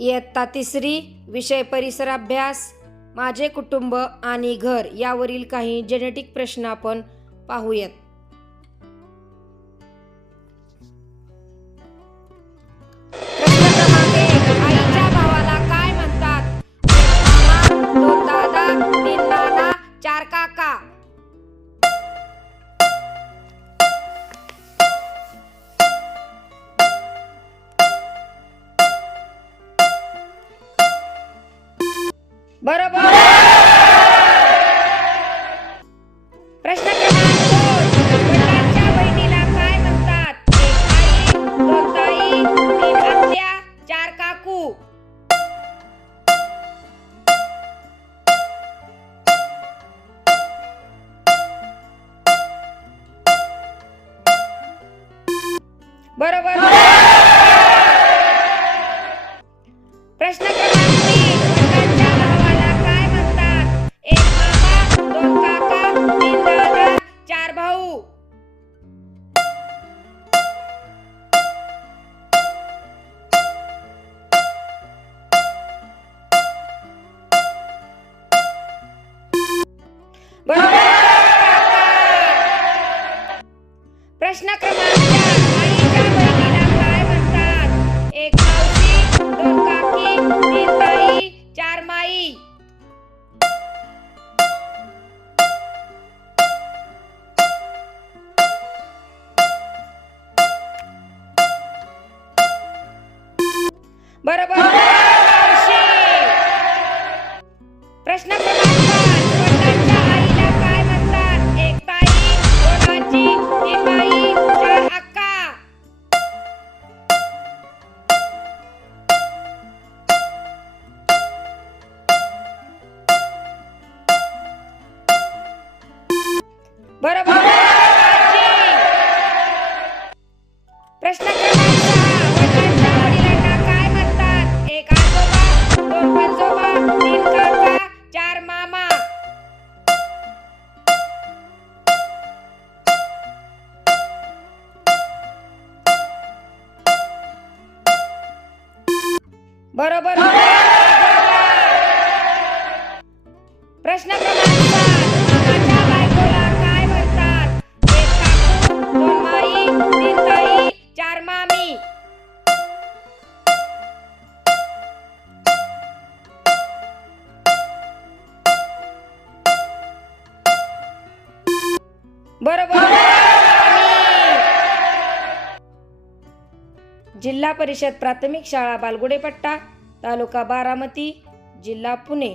इयत्ता तिसरी विषय परिसर अभ्यास माझे कुटुंब आणि घर यावरील काही जेनेटिक प्रश्न आपण पाहूयात. बरोबर. प्रश्न क्रमांक दोन. वडिलांच्या बहिणीला काय म्हणतात? एक आई दोन ताई तीन आत्या चार काकू. बरोबर. बरोबर प्रश्न क्रमांक काय म्हणतात एक मावशी दोन काकी तीन ताई चार माई. बरोबर. प्रश्न बरोबर प्रश्न वडिलांना काय म्हणतात एक आजोबा दोन पंजोबा तीन काका चार मामा बरोबर बरोबर. जिल्हा परिषद प्राथमिक शाळा बालगुडे पट्टा तालुका बारामती जिल्हा पुणे.